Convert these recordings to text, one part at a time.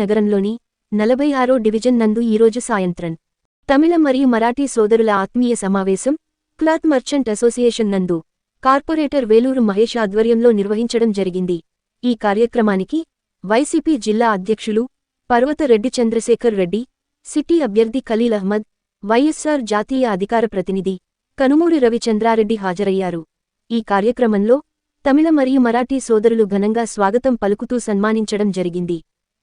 నగరంలోని నలభై ఆరో డివిజన్ నందు ఈరోజు సాయంత్రం. తమిళ మరియు మరాఠీ సోదరుల ఆత్మీయ సమావేశం క్లాత్ మర్చెంట్ అసోసియేషన్ నందు కార్పొరేటర్ వేలూరు మహేష్ ఆధ్వర్యంలో నిర్వహించడం జరిగింది. ఈ కార్యక్రమానికి వైసీపీ జిల్లా అధ్యక్షులు పర్వతరెడ్డి చంద్రశేఖర్ రెడ్డి సిటీ అభ్యర్థి ఖలీల్ అహ్మద్ వైఎస్సార్ జాతీయ అధికార ప్రతినిధి కనుమూరి రవిచంద్రారెడ్డి హాజరయ్యారు. ఈ కార్యక్రమంలో తమిళ మరియు మరాఠీ సోదరులు ఘనంగా స్వాగతం పలుకుతూ సన్మానించడం జరిగింది.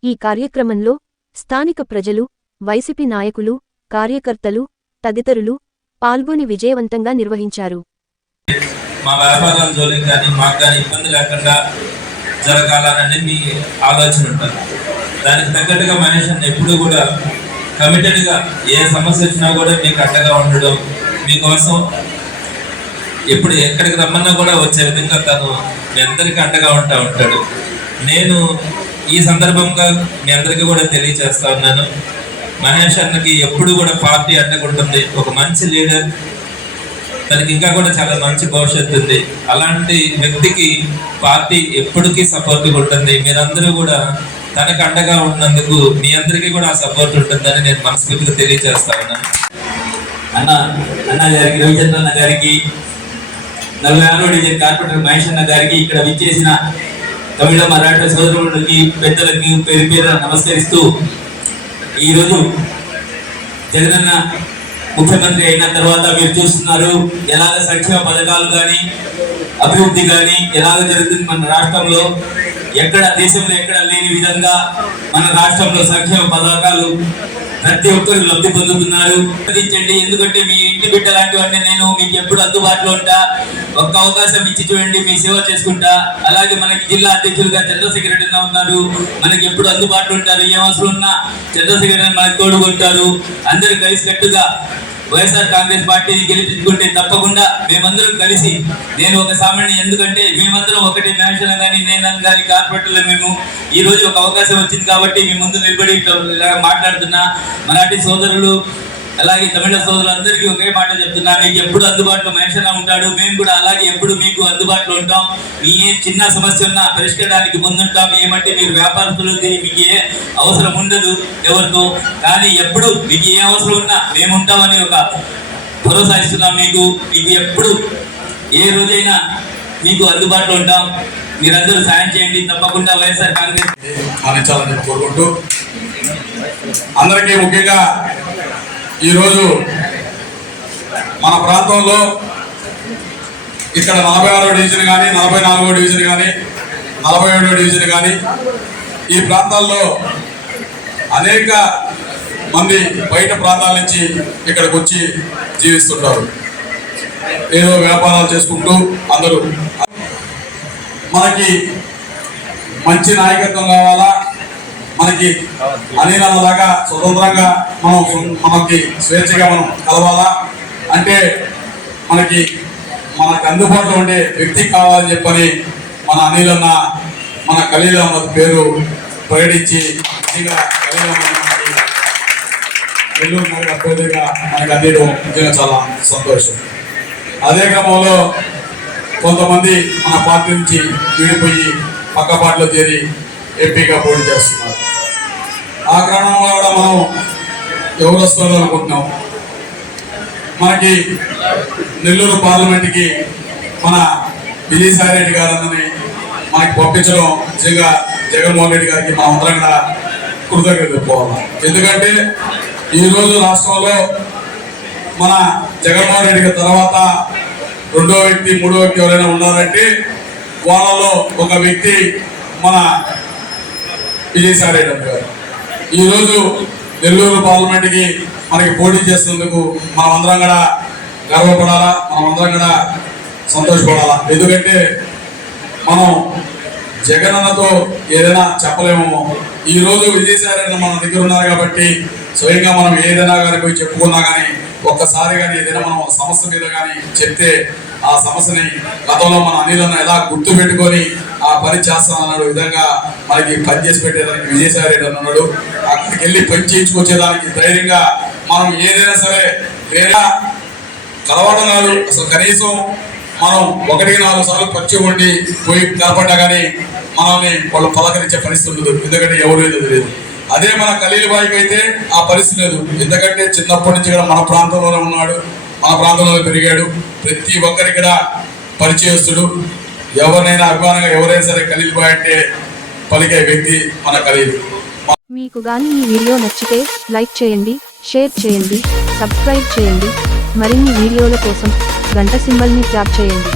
ఈ కార్యక్రమంలో స్థానిక ప్రజలు వైసీపీ నాయకులు కార్యకర్తలు తదితరులు పాల్గొని విజయవంతంగా నిర్వహించారు. మా వ్యాపారాల జోలికి కానీ మాకు కానీ ఇబ్బంది లేకుండా జరగాలనని మీ ఆలోచన ఉంటుంది. దానికి తగ్గట్టుగా మనిషిని ఎప్పుడు కూడా కమిటెడ్గా ఏ సమస్య వచ్చినా కూడా మీకు అడ్డగా ఉండడం మీకోసం ఎప్పుడు ఎక్కడికి రమ్మన్నా కూడా వచ్చే విధంగా తను మీ అందరికీ అండగా ఉంటా ఉంటాడు. నేను ఈ సందర్భంగా మీ అందరికీ కూడా తెలియజేస్తా ఉన్నాను. మహేష్ అన్నకి ఎప్పుడు కూడా పార్టీ అండగుంటుంది ఒక మంచి లీడర్ తనకి ఇంకా కూడా చాలా మంచి భవిష్యత్తు ఉంది. అలాంటి వ్యక్తికి పార్టీ ఎప్పటికీ సపోర్ట్ ఉంటుంది. మీరందరూ కూడా తనకు అండగా ఉన్నందుకు మీ అందరికీ కూడా ఆ సపోర్ట్ ఉంటుందని నేను మనస్ఫూర్తిగా తెలియజేస్తా ఉన్నాను. అన్న అన్న గారికి రవిచంద్ర అన్న గారికి నలభై ఆరో డివిజన్ కార్పొరేటర్ మహేష్ అన్న గారికి ఇక్కడ విచ్చేసిన తమిళ మరాఠా సోదరులకి పెద్దలకి పేరు పేరు నమస్కరిస్తూ ఈరోజు జగనన్న ముఖ్యమంత్రి అయిన తర్వాత మీరు చూస్తున్నారు ఎలాగ సంక్షేమ పథకాలు కానీ అభివృద్ధి కానీ ఎలాగ జరుగుతుంది మన రాష్ట్రంలో? ఎక్కడ దేశంలో ఎక్కడ లేని విధంగా మన రాష్ట్రంలో సంక్షేమ పథకాలు ప్రతి ఒక్కరు లబ్ధి పొందుతున్నారు. ప్రకటించండి ఎందుకంటే మీ ఇంటి బిడ్డ లాంటివన్నీ నేను మీకు ఎప్పుడు అందుబాటులో ఉంటా. ఒక్క అవకాశం ఇచ్చి చూడండి మీ సేవ చేసుకుంటా. అలాగే మనకి జిల్లా అధ్యక్షులుగా చంద్రశేఖర్ రెడ్డి ఉన్నారు. మనకి ఎప్పుడు అందుబాటులో ఉంటారు. ఏ అవసరం ఉన్నా చంద్రశేఖర్ రెడ్డి మనకి తోడుకుంటారు. అందరు కలిసి కట్టుగా వైఎస్ఆర్ కాంగ్రెస్ పార్టీని గెలిపించుకుంటే తప్పకుండా మేమందరం కలిసి నేను ఒక సామాన్య ఎందుకంటే మేమందరం ఒకటి మనుషుల కానీ నేను కానీ కార్పొరేటర్లు మేము ఈ రోజు ఒక అవకాశం వచ్చింది కాబట్టి మీ ముందు నిలబడి మాట్లాడుతున్నా. మరాఠీ సోదరులు అలాగే తమిళ సోదరులు అందరికీ ఒకే మాట చెప్తున్నా మీకు ఎప్పుడు అందుబాటులో మనుషులా ఉంటాడు మేము కూడా అలాగే ఎప్పుడు మీకు అందుబాటులో ఉంటాం. మీ ఏ చిన్న సమస్య ఉన్నా పరిష్కరించడానికి ముందుంటాం. ఏమంటే మీరు వ్యాపారస్తులు మీకు ఏ అవసరం ఉండదు ఎవరితో. కానీ ఎప్పుడు మీకు ఏ అవసరం ఉన్నా మేము ఉంటామని ఒక భరోసా ఇస్తున్నాం మీకు. మీకు ఎప్పుడు ఏ రోజైనా మీకు అందుబాటులో ఉంటాం. మీరందరూ సాయం చేయండి. తప్పకుండా వైఎస్ఆర్ కాంగ్రెస్ కోరుకుంటూ. అందరికీ ముఖ్యంగా ఈరోజు మన ప్రాంతంలో ఇక్కడ నలభై ఆరో డివిజన్ కానీ నలభై నాలుగో డివిజన్ కానీ నలభై ఏడో డివిజన్ కానీ ఈ ప్రాంతాల్లో అనేక మంది బయట ప్రాంతాల నుంచి ఇక్కడికి వచ్చి జీవిస్తుంటారు. ఏదో వ్యాపారాలు చేసుకుంటూ అందరూ. మనకి మంచి నాయకత్వం కావాలా? మనకి అనిలలాగా స్వతంత్రంగా మనం మనకి స్వేచ్ఛగా మనం కలవాలా? అంటే మనకి మనకు అందుబాటులో ఉండే వ్యక్తి కావాలని చెప్పని మన అనిలన్న మన ఖలీల్ అహ్మద్ పేరు ప్రకటించి మనకి నెల్లూరు నగర అభ్యర్థిగా మనకు అందించడం నిజంగా చాలా సంతోషం. అదే క్రమంలో కొంతమంది మన పార్టీ నుంచి వీడిపోయి పక్క పార్టీలో చేరి ఎంపీగా పోటీ చేస్తున్నారు. ఆ క్రమంలో కూడా మనం ఎవరు వస్తారు అనుకుంటున్నాం. మనకి నెల్లూరు పార్లమెంట్కి మన విజయసాయి రెడ్డి గారని మనకి పంపించడం నిజంగా జగన్మోహన్ రెడ్డి గారికి మనం అందరం కూడా కృతజ్ఞత చెప్పుకోవాలి. ఎందుకంటే ఈరోజు రాష్ట్రంలో మన జగన్మోహన్ రెడ్డి గారి తర్వాత రెండో వ్యక్తి మూడో వ్యక్తి ఎవరైనా ఉన్నారంటే వాళ్ళలో ఒక వ్యక్తి మన విజయసాయి రెడ్డి గారు ఈరోజు నెల్లూరు పార్లమెంట్కి మనకి పోటీ చేస్తున్నందుకు మనం అందరం కూడా గర్వపడాలా మనం అందరం కూడా సంతోషపడాలా. ఎందుకంటే మనం జగనన్నతో ఏదైనా చెప్పలేము ఈ రోజు విజయసాయి రెడ్డి మన దగ్గర ఉన్నారు కాబట్టి స్వయంగా మనం ఏదైనా కానీ పోయి చెప్పుకున్నా కానీ ఒక్కసారి కానీ ఏదైనా మనం ఒక సమస్య మీద కానీ చెప్తే ఆ సమస్యని గతంలో మన అనిలను ఎలా గుర్తు పెట్టుకొని ఆ పని చేస్తానన్నాడు విధంగా మనకి పని చేసి పెట్టేదానికి విజయసాయి రెడ్డి అన్నాడు అక్కడికి వెళ్ళి పని చేయించుకొచ్చేదానికి ధైర్యంగా మనం ఏదైనా సరే వేరే కలవడం కాదు. అసలు కనీసం మనం ఒకటికి నాలుగు సార్లు పచ్చి ఉండి పోయి కలపడ్డా కానీ మనల్ని వాళ్ళు పలకరించే పరిస్థితి ఉండదు. ఎందుకంటే ఎవరు ఏదో తెలియదు. అదే మన ఖలీల్ బాయ్కి అయితే ఆ పరిస్థితి లేదు. ఎందుకంటే చిన్నప్పటి నుంచి కూడా మన ప్రాంతంలోనే ఉన్నాడు. మన ప్రాంతంలోనే పెరిగాడు. ప్రతి ఒక్కరి ఇక్కడ పరిచయస్తుడు. ఎవరినైనా అభిమానంగా ఎవరైనా సరే ఖలీల్ బాయ్ అంటే పలికే వ్యక్తి మన ఖలీల్. మీకు గాని ఈ వీడియో నచ్చితే లైక్ చేయండి షేర్ చేయండి సబ్స్క్రైబ్ చేయండి. మరిన్ని వీడియోల కోసం గంట సింబల్ని ట్యాప్ చేయండి.